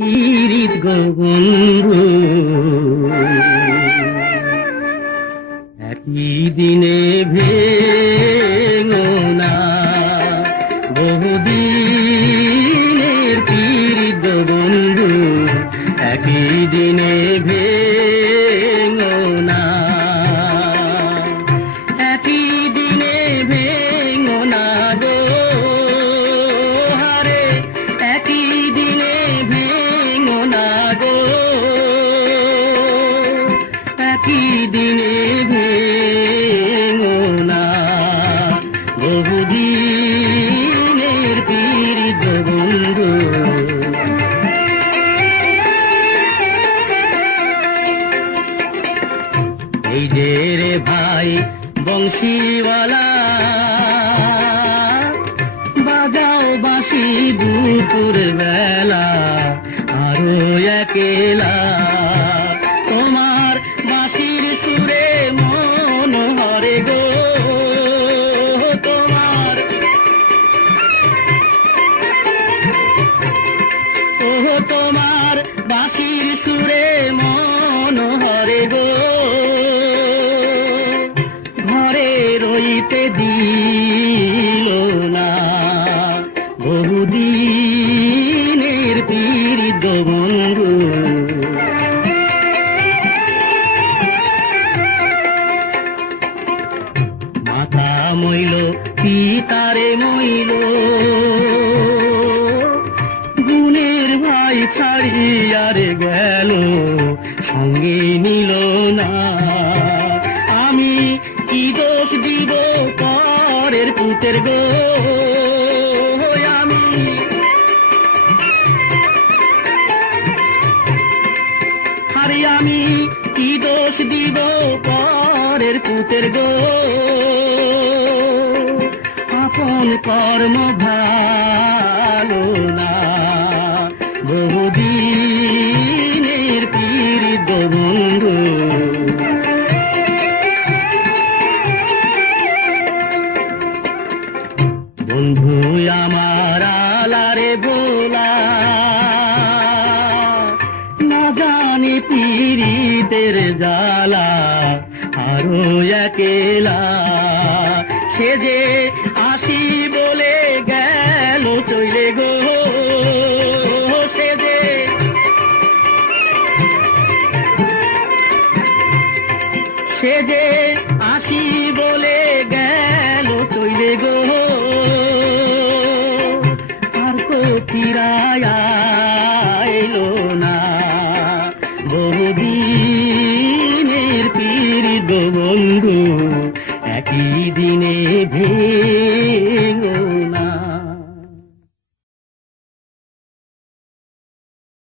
পীড়িত গো বন্ধু, একই দিনে ভেঙো না বহুদিনের পীড়িত গো বন্ধু, একই দিনে ভেঙো না, একই দিনে ভেঙো না গো হারে, একই দিনে ভেঙো না গো, একই দিনে ভেঙো না বহুদিনের পীড়িত বন্ধু। এই যে রে ভাই বংশীওয়ালা, বাজাও বাঁশি দুপুর বেলা, আরো একেলা তোমার বাঁশির সুরে মন হরে গো, তোমার ও তোমার বাঁশির সুরে মন হরে গো, ঘরে রইতে দিল না বহুদিনের পীড়িত বন্ধু। মাতা মইল পিতারে মইল, গুণের ভাই ছাড়িয়ারে গেল, সঙ্গে নিল না। আমি কি দোষ দিব পরের পুতের গো, আমি আরে আমি কি দোষ দিব পরের পুতের গো, আপন কর্ম ভালো না বহুদিনের পীড়িত বন্ধু। বন্ধু আমার আলারে বোলা, না জানি পীড়িতের জ্বালা, আরো একেলা সে যে আসি বলে গেল চলে গো, সে যে আসি বলে গেল চলে গো, আর তো ফিরায় এলো না বহুদিন